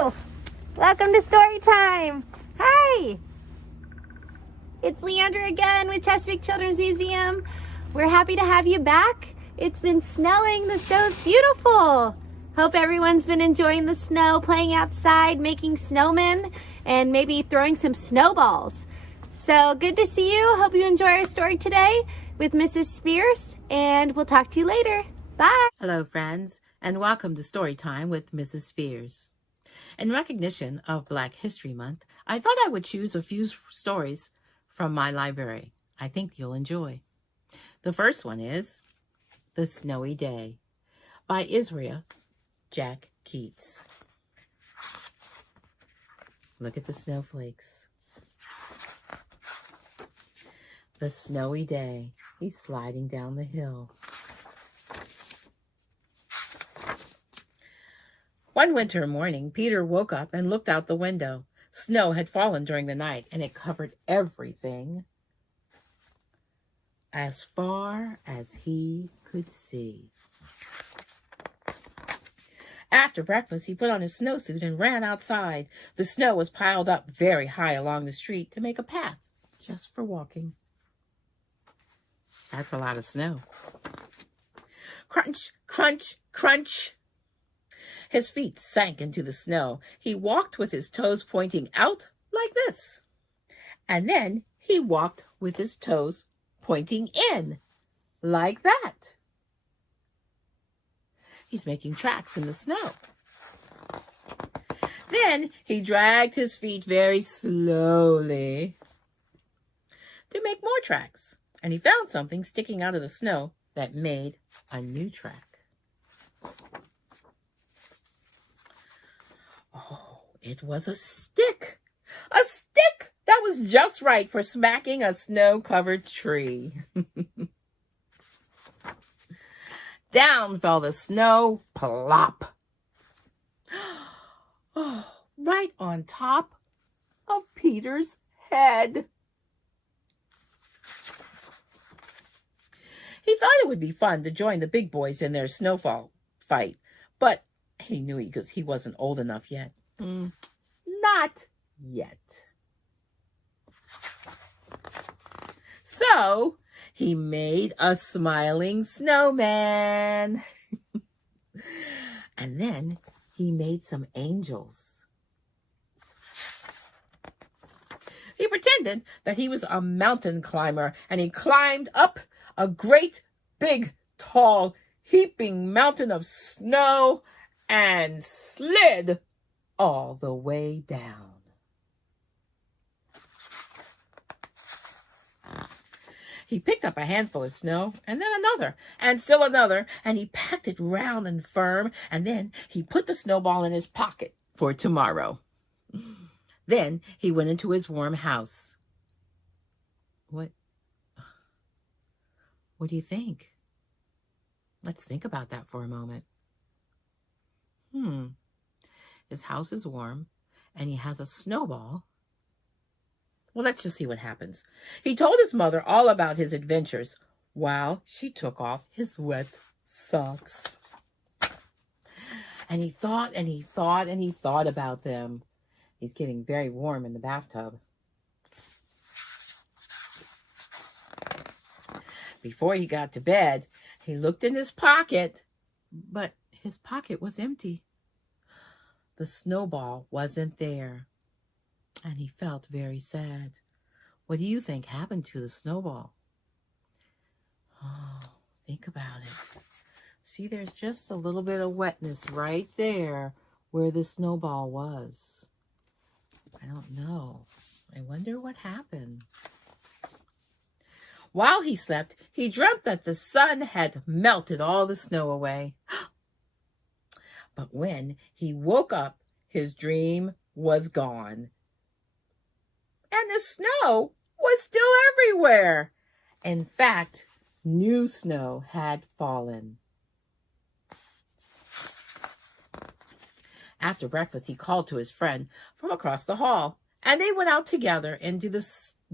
Hello! Welcome to Storytime! Hi! It's Leandra again with Chesapeake Children's Museum. We're happy to have you back. It's been snowing. The snow's beautiful. Hope everyone's been enjoying the snow, playing outside, making snowmen, and maybe throwing some snowballs. So good to see you. Hope you enjoy our story today with Mrs. Spears, and we'll talk to you later. Bye! Hello, friends, and welcome to Storytime with Mrs. Spears. In recognition of Black History Month, I thought I would choose a few stories from my library I think you'll enjoy. The first one is The Snowy Day by Israel Jack Keats. Look at the snowflakes. The snowy day. He's sliding down the hill. One winter morning, Peter woke up and looked out the window. Snow had fallen during the night, and it covered everything as far as he could see. After breakfast, he put on his snowsuit and ran outside. The snow was piled up very high along the street to make a path just for walking. That's a lot of snow. Crunch, crunch, crunch. His feet sank into the snow. He walked with his toes pointing out like this. And then he walked with his toes pointing in like that. He's making tracks in the snow. Then he dragged his feet very slowly to make more tracks. And he found something sticking out of the snow that made a new track. Oh, it was a stick. A stick that was just right for smacking a snow-covered tree. Down fell the snow, plop. Oh, right on top of Peter's head. He thought it would be fun to join the big boys in their snowfall fight, but he knew he wasn't old enough yet. Not yet. So he made a smiling snowman. And then he made some angels. He pretended that he was a mountain climber, and he climbed up a great, big, tall, heaping mountain of snow and slid all the way down. He picked up a handful of snow, and then another, and still another, and he packed it round and firm, and then he put the snowball in his pocket for tomorrow. Then he went into his warm house. What do you think? Let's think about that for a moment. His house is warm, and he has a snowball. Well, let's just see what happens. He told his mother all about his adventures while she took off his wet socks. And he thought and he thought and he thought about them. He's getting very warm in the bathtub. Before he got to bed, he looked in his pocket, but his pocket was empty. The snowball wasn't there, and he felt very sad. What do you think happened to the snowball? Oh, think about it. See, there's just a little bit of wetness right there where the snowball was. I don't know. I wonder what happened. While he slept, he dreamt that the sun had melted all the snow away. But when he woke up, his dream was gone. And the snow was still everywhere. In fact, new snow had fallen. After breakfast, he called to his friend from across the hall, and they went out together into the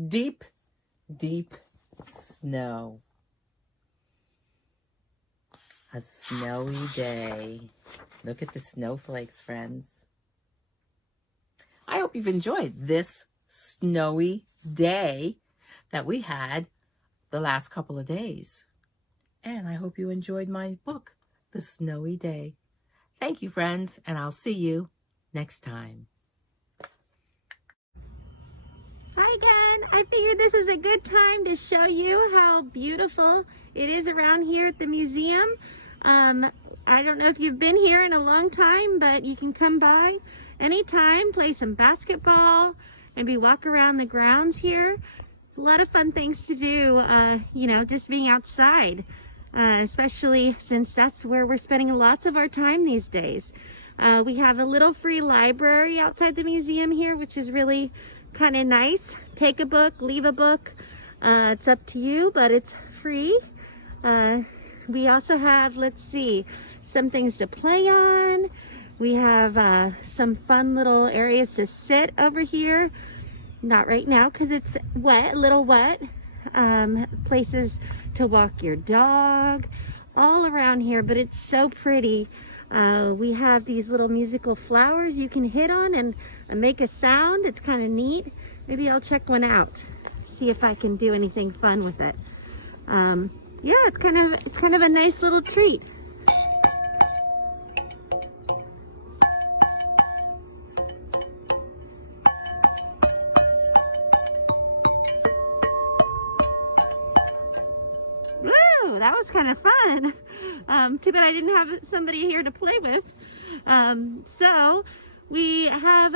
deep, deep snow. A snowy day. Look at the snowflakes, friends. hope you've enjoyed this snowy day that we had the last couple of days. And I hope you enjoyed my book, The Snowy Day. Thank you, friends, and I'll see you next time. Hi again. I figured this is a good time to show you how beautiful it is around here at the museum. I don't know if you've been here in a long time, but you can come by anytime, play some basketball, maybe walk around the grounds here. It's a lot of fun things to do, you know, just being outside, especially since that's where we're spending lots of our time these days. We have a little free library outside the museum here, which is really kind of nice. Take a book, leave a book. It's up to you, but it's free. We also have, let's see, some things to play on. We have some fun little areas to sit over here. Not right now because it's wet, a little wet. Places to walk your dog, all around here, but it's so pretty. We have these little musical flowers you can hit on and make a sound. It's kind of neat. Maybe I'll check one out, see if I can do anything fun with it. Yeah, it's kind of a nice little treat. Woo, that was kind of fun. Too bad I didn't have somebody here to play with. So we have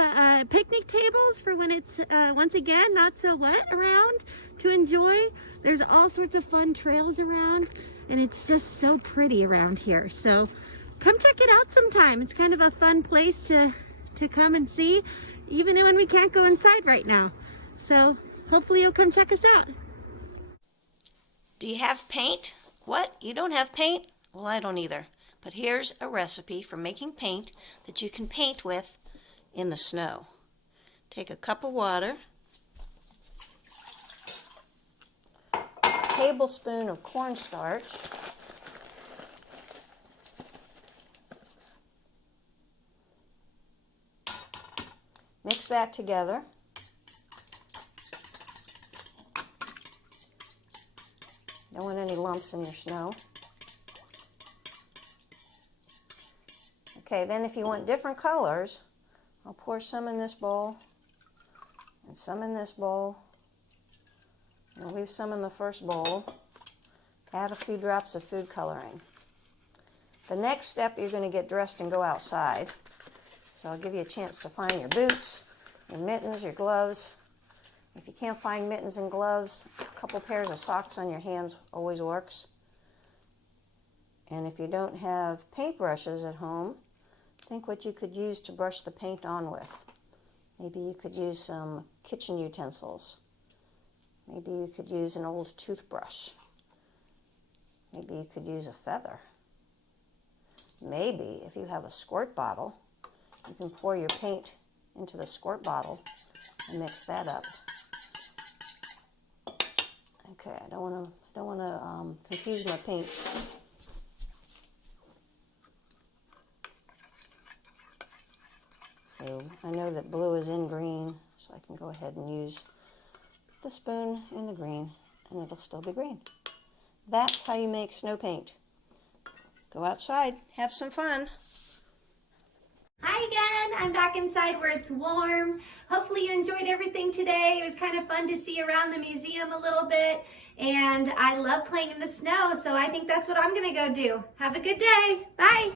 picnic tables for when it's, once again, not so wet around to enjoy. There's all sorts of fun trails around, and it's just so pretty around here. So come check it out sometime. It's kind of a fun place to come and see, even when we can't go inside right now. So hopefully you'll come check us out. Do you have paint? What? You don't have paint? Well, I don't either. But here's a recipe for making paint that you can paint with in the snow. Take a cup of water, a tablespoon of cornstarch, mix that together. Don't want any lumps in your snow. Okay, then if you want different colors, I'll pour some in this bowl and some in this bowl. And leave some in the first bowl. Add a few drops of food coloring. The next step, you're going to get dressed and go outside. So I'll give you a chance to find your boots, your mittens, your gloves. If you can't find mittens and gloves, a couple pairs of socks on your hands always works. And if you don't have paintbrushes at home, think what you could use to brush the paint on with. Maybe you could use some kitchen utensils. Maybe you could use an old toothbrush. Maybe you could use a feather. Maybe if you have a squirt bottle, you can pour your paint into the squirt bottle and mix that up. Okay, I don't want to confuse my paints. So I know that blue is in green, so I can go ahead and use the spoon in the green, and it'll still be green. That's how you make snow paint. Go outside, have some fun. Hi again, I'm back inside where it's warm. Hopefully you enjoyed everything today. It was kind of fun to see around the museum a little bit, and I love playing in the snow, so I think that's what I'm gonna go do. Have a good day, bye.